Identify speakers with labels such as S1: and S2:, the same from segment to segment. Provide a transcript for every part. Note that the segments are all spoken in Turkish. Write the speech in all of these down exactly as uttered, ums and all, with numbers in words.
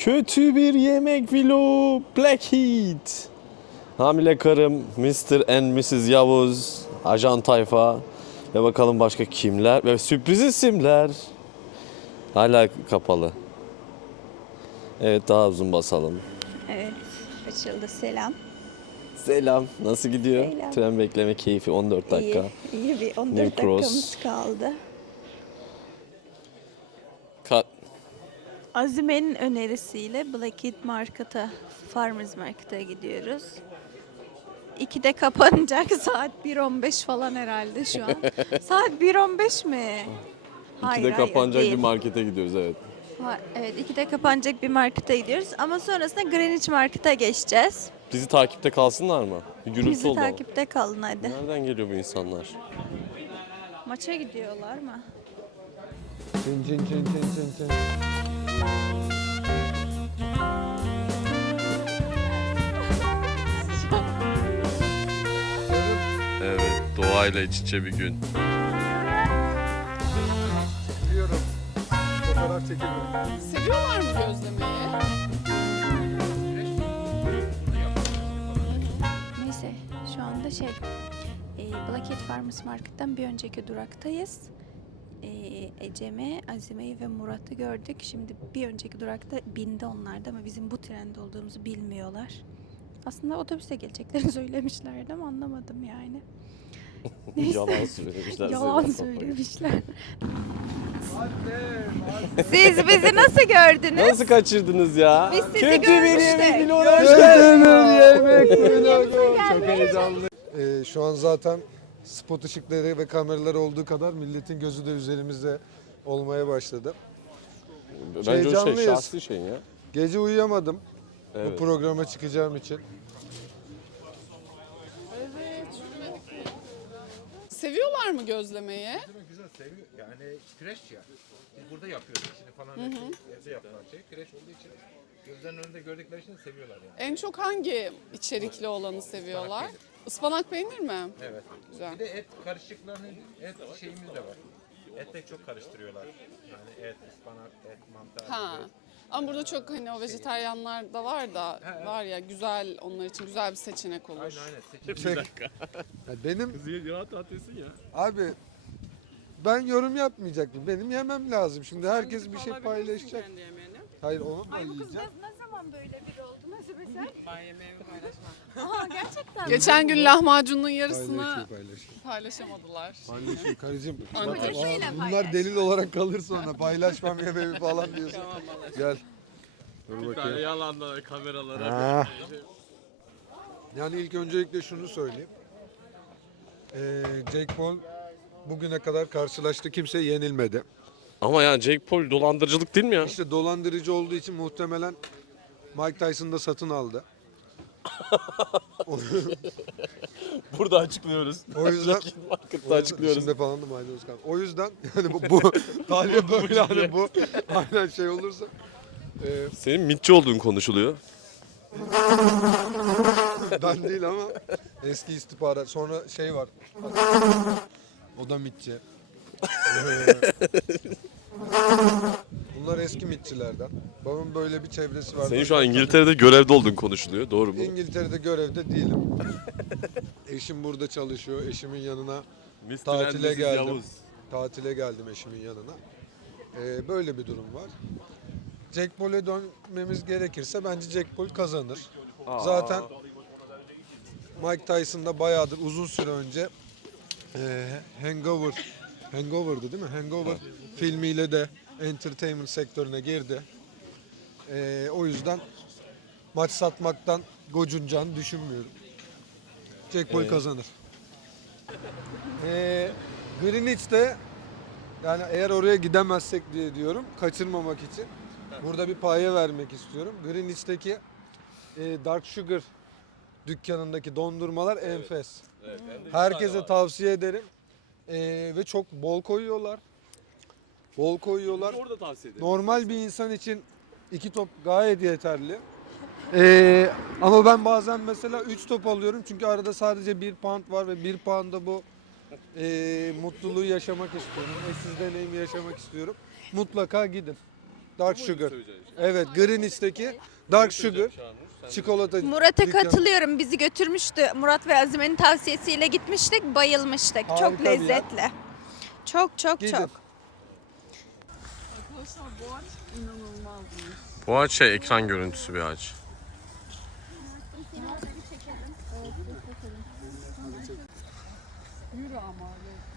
S1: Kötü bir yemek vlogu Blackheath. Hamile karım mister and missus Yavuz, ajan tayfa ve bakalım başka kimler ve sürpriz isimler. Hala kapalı. Evet, daha uzun basalım.
S2: Evet, açıldı. Selam.
S1: Selam. Nasıl gidiyor?
S2: Selam.
S1: Tren bekleme keyfi on dört dakika.
S2: İyi, iyi bir on
S1: New
S2: dört
S1: Cross.
S2: dakikamız kaldı.
S1: Kat.
S2: Azime'nin önerisiyle Blackheath Market'a, Farmers Market'a gidiyoruz. ikide kapanacak, saat bir on beş falan herhalde şu an. Saat bir on beş mi?
S1: İkide kapanacak
S2: değil.
S1: bir markete gidiyoruz, evet.
S2: Ha, evet, ikide kapanacak bir markete gidiyoruz ama sonrasında Greenwich Market'a geçeceğiz.
S1: Bizi takipte kalsınlar mı? Bir gürültü
S2: Bizi
S1: oldu ama.
S2: takipte kalın hadi.
S1: Nereden geliyor bu insanlar?
S2: Maça gidiyorlar mı?
S3: Cin cin cin cin cin cin.
S1: Evet, doğayla iç içe bir gün.
S3: Biliyorum. Fotoğraf çekilmiyor.
S4: Seviyorlar mı gözlemeyi?
S2: Neyse, şu anda şey, e, Blackheath Farmers Market'tan bir önceki duraktayız. E, Ecem'i, Azime'yi ve Murat'ı gördük. Şimdi bir önceki durakta bindi onlar da ama bizim bu trende olduğumuzu bilmiyorlar. Aslında otobüse geleceklerini söylemişlerdi ama anlamadım yani. Neyse.
S1: Yalan söylemişler.
S2: Yalan
S1: size.
S2: söylemişler. Siz bizi nasıl gördünüz?
S1: Nasıl kaçırdınız ya?
S2: Biz sizi
S1: Kötü bir
S2: görmüştük.
S1: yemek vlogu hoş geldiniz.
S3: Yemek vlogu. Çok heyecanlı. Ee, şu an zaten spot ışıkları ve kameralar olduğu kadar milletin gözü de üzerimizde olmaya başladı.
S1: Bence o şey
S3: Heyecanlıyız.
S1: şahsi şey ya.
S3: Gece uyuyamadım
S1: Evet.
S3: bu programa çıkacağım için.
S4: Evet. Seviyorlar mı gözlemeyi?
S5: Güzel seviyor. Yani kireç ya. Biz burada yapıyoruz işini falan. Evde yapılan şey. Kireç olduğu için gözlerinin önünde gördükleri için seviyorlar yani.
S4: En çok hangi içerikli olanı seviyorlar? Ispanak peynir mi?
S5: Evet.
S4: Güzel.
S5: Bir de et karışıklarının et şeyimiz de var. Et de çok karıştırıyorlar. Yani et, ıspanak, et, mantar.
S4: Ha. Ama burada çok hani o vejetaryenler da var da var ya, güzel, onlar için güzel bir seçenek olur.
S5: Aynen aynen. Seçim.
S3: Şey, ya benim
S1: Rahat rahat yesin ya.
S3: abi ben yorum yapmayacaktım. Benim yemem lazım. Şimdi herkes bir şey paylaşacak. Hayır, onu da yiyeceğim.
S2: Ne zaman böyle biri oldu? Nasıl sen? Ben yemeğimi paylaşmam. Aha, gerçekten.
S4: Geçen gün lahmacunun
S3: Paylaşıyor,
S4: yarısını
S3: paylaşıyor.
S4: paylaşamadılar.
S3: Paylaşıyor karıcığım.
S2: Kocasıyla
S3: Bunlar
S2: paylaş.
S3: delil olarak kalır sonra. Paylaşmam yemeğimi falan diyorsun. Gel. Dur bakayım.
S1: Yalandan kameralara.
S3: Ha. Yani ilk öncelikle şunu söyleyeyim. Ee, Jake Paul bugüne kadar karşılaştı, kimse yenilmedi.
S1: Ama yani Jake Paul dolandırıcılık değil mi ya?
S3: İşte dolandırıcı olduğu için muhtemelen Mike Tyson da satın aldı.
S1: Burada açıklıyoruz.
S3: O yüzden
S1: Market'ta açıklıyoruz.
S3: Şimdi falan da maydanoz kaldı. O yüzden yani bu, bu taliye böyle hani bu aynen şey olursa e,
S1: Senin mitçi olduğun konuşuluyor.
S3: ben değil ama eski istihbarat. Sonra şey var. O da mitçi. Ee, Bunlar eski mitçilerden. Babamın böyle bir çevresi var.
S1: Senin şu an İngiltere'de görevde olduğun konuşuluyor. Doğru mu?
S3: İngiltere'de görevde değilim. Eşim burada çalışıyor. Eşimin yanına tatile geldim. Tatile geldim eşimin yanına. Ee, böyle bir durum var. Jack Paul'e dönmemiz gerekirse bence Jack Paul kazanır. Zaten Mike Tyson da bayağıdır uzun süre önce e, Hangover, Hangover'dı değil mi? Hangover filmiyle de entertainment sektörüne girdi. E, o yüzden maç satmaktan gocunacağını düşünmüyorum. Jack Paul kazanır. E, Greenwich'te yani eğer oraya gidemezsek diye diyorum, kaçırmamak için burada bir paye vermek istiyorum. Greenwich'teki e, Dark Sugar dükkanındaki dondurmalar enfes. Herkese tavsiye ederim. E, ve çok bol koyuyorlar. Bol koyuyorlar.
S1: Orada tavsiye ederim.
S3: Normal bir insan için iki top gayet yeterli. E, ama ben bazen mesela üç top alıyorum çünkü arada sadece bir pound var ve bir pound'da bu e, mutluluğu yaşamak istiyorum. Eşsiz deneyimi yaşamak istiyorum. Mutlaka gidin. Dark Sugar. Evet, Greenwich'teki Dark Sugar. Çikolata.
S2: Murat'a
S3: dükkanı.
S2: katılıyorum. Bizi götürmüştü. Murat ve Azime'nin tavsiyesiyle gitmiştik. Bayılmıştık.
S3: Harika
S2: çok
S3: bir yer.
S2: lezzetli. Çok çok
S3: Gidin.
S2: çok.
S4: Arkadaşlar bu ağaç inanılmazmış.
S1: Bu ağaç şey ekran görüntüsü bir ağaç.
S4: Yürü ama.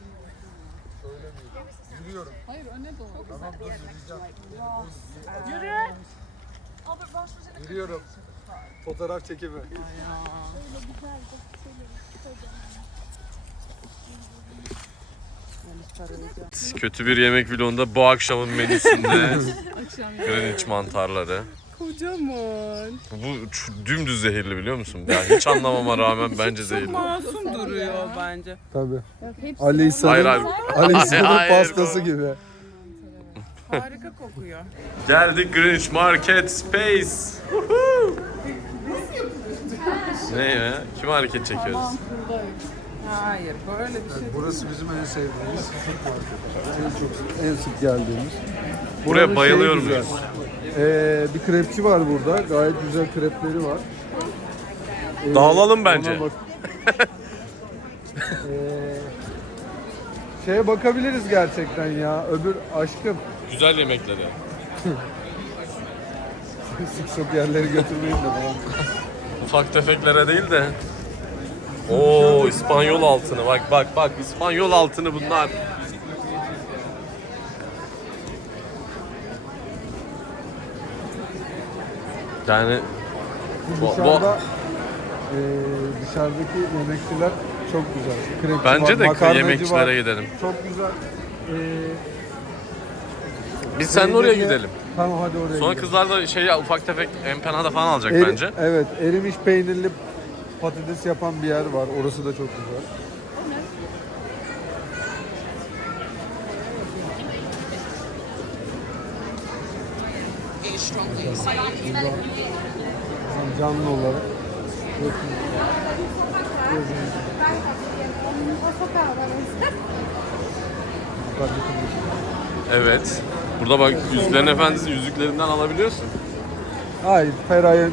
S3: Yürüyorum.
S4: Hayır öne doğru.
S3: Tamam dur yürüyeceğim. Yürüyorum. Fotoğraf çekimi.
S1: Kötü bir yemek vlogunda bu akşamın menüsünde Greenwich mantarları.
S6: Kocaman.
S1: Bu ç- dümdüz zehirli biliyor musun? Yani hiç anlamama rağmen bence zehirli.
S6: Masum duruyor bence.
S3: Tabii. Ali İhsan'ın
S1: Hayır hayır.
S3: Ali İhsan'ın
S1: Hayır,
S3: pastası
S1: bu-
S3: gibi.
S6: Harika kokuyor.
S1: Geldik Greenwich Market Space. Woohoo! Ne ya? Kim hareket çekiyoruz?
S6: Hayır böyle bir şey.
S3: Burası bizim en sevdiğimiz Türk marketi. En çok en sık geldiğimiz.
S1: Buraya
S3: Buranın
S1: bayılıyorum
S3: şeyi güzel. Ee, bir krepçi var burada. Gayet güzel krepleri var. Ee,
S1: Dağılalım bence.
S3: ona bak- ee, şeye bakabiliriz gerçekten ya. Öbür aşkım.
S1: Güzel yemekleri.
S3: Sık sık yerleri götürmeyin de falan.
S1: Ufak tefeklere değil de. Oo İspanyol altını bak bak bak İspanyol altını bunlar. Yani bu, bu
S3: Dışarıda ee, dışarıdaki yemekçiler çok güzel. Krepçi
S1: bence
S3: var,
S1: de
S3: makarnacı
S1: yemekçilere
S3: var.
S1: gidelim.
S3: Çok güzel. Ee,
S1: Biz seninle oraya
S3: peynirli-
S1: gidelim.
S3: Tamam hadi oraya
S1: Sonra
S3: gidelim.
S1: kızlar da şey ufak tefek empanada falan alacak
S3: Eri-
S1: bence.
S3: Evet, erimiş peynirli patates yapan bir yer var. Orası da çok güzel. Buradan canlı olarak.
S1: Evet. Burada bak Yüzüklerin Efendisi yüzüklerinden alabiliyorsun.
S3: Hayır, Feraye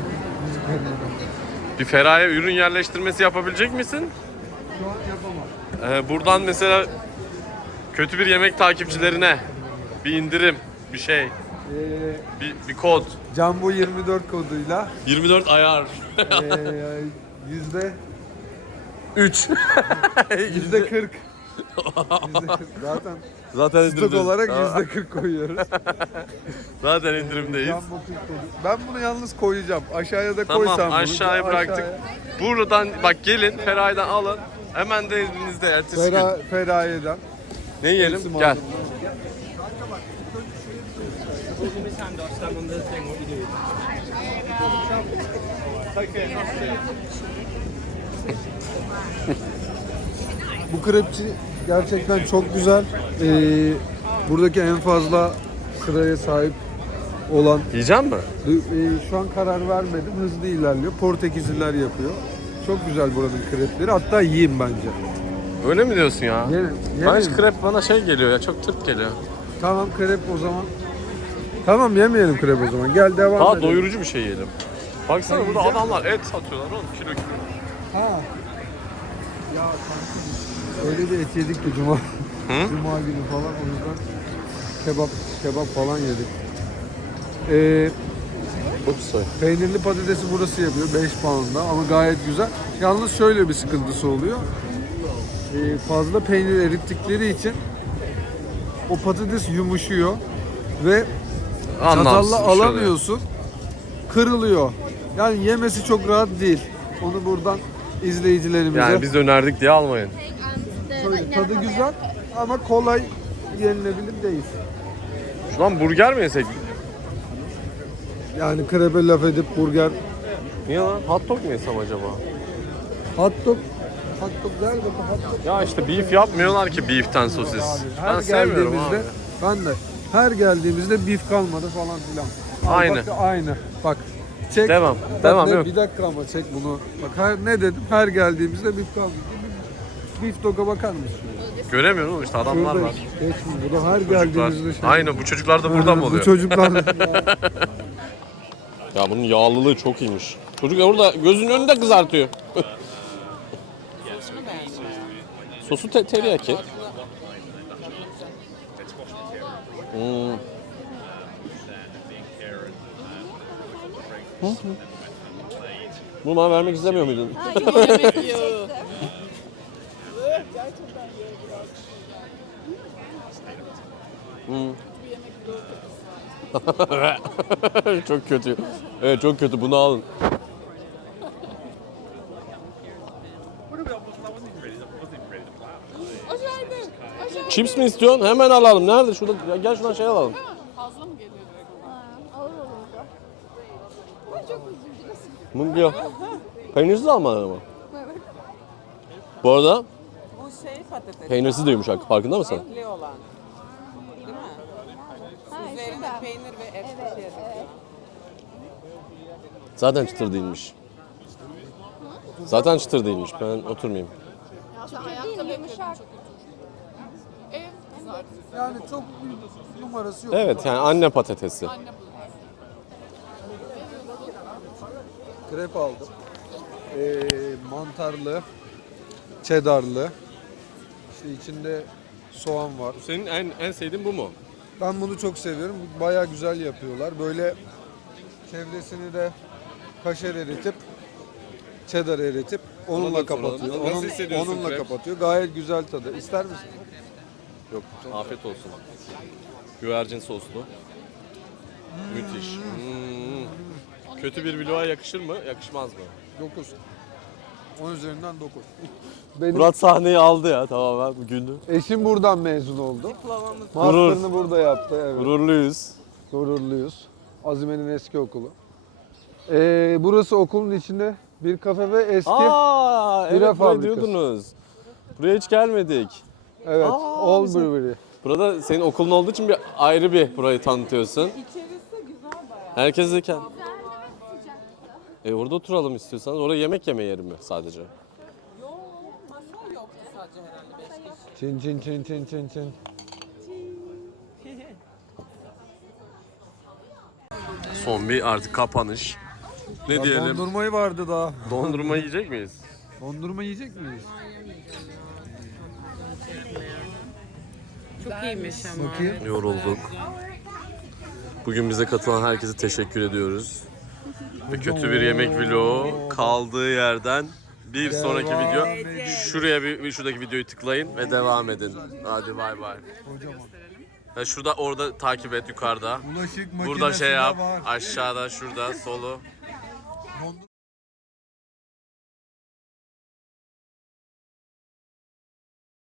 S1: Bir Feraye ürün yerleştirmesi yapabilecek misin?
S3: şu an yapamam.
S1: Ee, buradan mesela kötü bir yemek takipçilerine bir indirim, bir şey,
S3: Ee,
S1: bir, bir kod.
S3: Jumbo yirmi dört koduyla
S1: yirmi dört ayar.
S3: ee, yüzde
S1: üç.
S3: yüzde kırk. Yüzde kırk. Zaten
S1: Zaten
S3: stok
S1: indirimde.
S3: olarak yüzde kırk koyuyoruz.
S1: Zaten indirimdeyiz.
S3: Jumbo kırk kodu. Ben bunu yalnız koyacağım. Aşağıya da koysam
S1: Tamam
S3: bunu.
S1: aşağıya bıraktık.
S3: Aşağıya.
S1: Buradan bak gelin Feraye'den alın. Hemen de elinizde ertesi
S3: Fera,
S1: gün.
S3: Feraye'den.
S1: Ne yiyelim?
S3: Hepsi
S1: Gel.
S3: malzeme. Bu krepçi gerçekten çok güzel. Ee, buradaki en fazla sıraya sahip olan.
S1: Yiyecek mi?
S3: Ee, şu an karar vermedim. Hızlı ilerliyor. Portekizliler yapıyor. Çok güzel buranın krepleri. Hatta yiyin bence.
S1: Öyle mi diyorsun ya?
S3: Yerim,
S1: Ben hiç
S3: yerim.
S1: krep bana şey geliyor ya çok Türk geliyor.
S3: Tamam krep o zaman. Tamam yemeyelim krep o zaman. Gel devam
S1: Daha
S3: edelim.
S1: doyurucu bir şey yiyelim. Baksana
S3: Sen
S1: burada
S3: yiyecek
S1: adamlar et satıyorlar oğlum kilo kilo.
S3: Ha. Ya kanka öyle bir et yedik ki cuma. Cuma günü falan o yüzden kebap kebap falan yedik. Ee,
S1: Ups.
S3: peynirli patatesi burası yapıyor beş pound'a ama gayet güzel. Yalnız şöyle bir sıkıntısı oluyor. Ee, fazla peynir erittikleri için o patates yumuşuyor ve
S1: Anlamsız
S3: çatalla
S1: bir şey
S3: alamıyorsun. Kırılıyor. Yani yemesi çok rahat değil. Onu buradan izleyicilerimize
S1: Yani biz önerdik diye almayın.
S3: söyle. Tadı güzel ama kolay yenilebilir değil.
S1: Şuradan burger mi yesek?
S3: Yani krebe laf edip burger,
S1: Niye lan? Hot dog mu yesem acaba?
S3: hot dog, hot dog gel bakalım hot dog.
S1: Ya işte beef yapmıyorlar ki beef'ten sosis.
S3: Abi,
S1: Ben
S3: her
S1: sevmiyorum
S3: geldiğimizde
S1: abi.
S3: ben de her geldiğimizde beef kalmadı falan filan. Al
S1: Aynı.
S3: Bak, aynı. Bak. Çek.
S1: Devam,
S3: Bak
S1: devam,
S3: ne-
S1: yok.
S3: Bir dakika ama çek bunu. Bak her ne dedim? Her geldiğimizde beef kalmadı. Beef dog'a bakar mısın?
S1: Göremiyorum oğlum işte adamlar var.
S3: Geç, bu da her
S1: Çocuklar.
S3: geldiğimizde şey.
S1: Aynen bu çocuklar da buradan mı
S3: Bu
S1: oluyor?
S3: çocuklar.
S1: Ya bunun yağlılığı çok iyiymiş. Çocuk orada gözünün önünde kızartıyor. Sosu te teriyaki. Hmm. Hı hı. Bunu bana vermek istemiyor muydun? Hmm. Çok kötü. Evet çok kötü. Bunu alın. Chips mi istiyorsun? Hemen alalım. Nerede? Şurada ya gel şuradan şey alalım.
S4: Fazla mı geliyor direkt?
S1: Bunu diyor. Peynirsiz almadın ama. Bu arada
S6: Bu şey patates.
S1: peynirsiz de yumuşak. Farkında mısın?
S6: Etli olan. Değil mi? Üzerine peynir ve et şey döküyor.
S1: Zaten çıtır değilmiş. Zaten çıtır değilmiş. Ben oturmayayım.
S3: Yani çok bir numarası yok.
S1: Evet yani anne patatesi.
S3: Krep aldım. Ee, mantarlı, cheddarlı. İşte içinde soğan var.
S1: Senin en en sevdiğin bu mu?
S3: Ben bunu çok seviyorum. Bayağı güzel yapıyorlar. Böyle çevresini de kaşar eritip, cheddar eritip onunla
S1: Ondan sonra
S3: kapatıyor.
S1: nasıl
S3: Onun,
S1: hissediyorsun
S3: onunla
S1: krep?
S3: kapatıyor. Gayet güzel tadı. İster misin?
S1: Yok. Afiyet olsun. Güvercin soslu. Müthiş. Hmm. Kötü bir vloğa yakışır mı? Yakışmaz mı?
S3: dokuz. on üzerinden dokuz. Benim
S1: Murat sahneyi aldı ya tamamen bugün.
S3: eşim buradan mezun oldu.
S6: Diplomamız
S3: Master'ını burada yaptı. Evet.
S1: Gururluyuz.
S3: Gururluyuz. Azime'nin eski okulu. Ee, burası okulun içinde bir kafe ve eski
S1: Aa, evet
S3: bira
S1: burayı
S3: fabrikası.
S1: diyordunuz. Buraya hiç gelmedik.
S3: evet,
S1: Aa,
S3: All
S1: bizim-
S3: Brewery.
S1: Burada senin okulun olduğu için bir ayrı bir burayı tanıtıyorsun.
S6: İçerisi güzel bayağı.
S1: Herkes de kend- E orada oturalım istiyorsanız. Oraya yemek yeme yeri mi sadece?
S6: Yok, masa yoktu sadece herhalde beş kişi.
S3: Çin çin çin çin çin çin.
S1: Son bir artık kapanış. Ne
S3: Ya
S1: diyelim?
S3: dondurmayı vardı daha.
S1: Dondurma yiyecek miyiz?
S3: Dondurma yiyecek miyiz?
S6: Çok iyiymiş ama.
S3: Bakayım.
S1: Yorulduk. Bugün bize katılan herkese teşekkür ediyoruz. Ve kötü bir yemek vlogu kaldığı yerden bir sonraki video. Şuraya bir, bir şuradaki videoyu tıklayın ve devam edin. Hadi bay bay.
S3: Kocaman.
S1: Ha, şurada orada takip et yukarıda.
S3: Bulaşık makinesi
S1: Burada şey
S3: de
S1: yap.
S3: var.
S1: Aşağıda şurada solu.
S3: Dondurma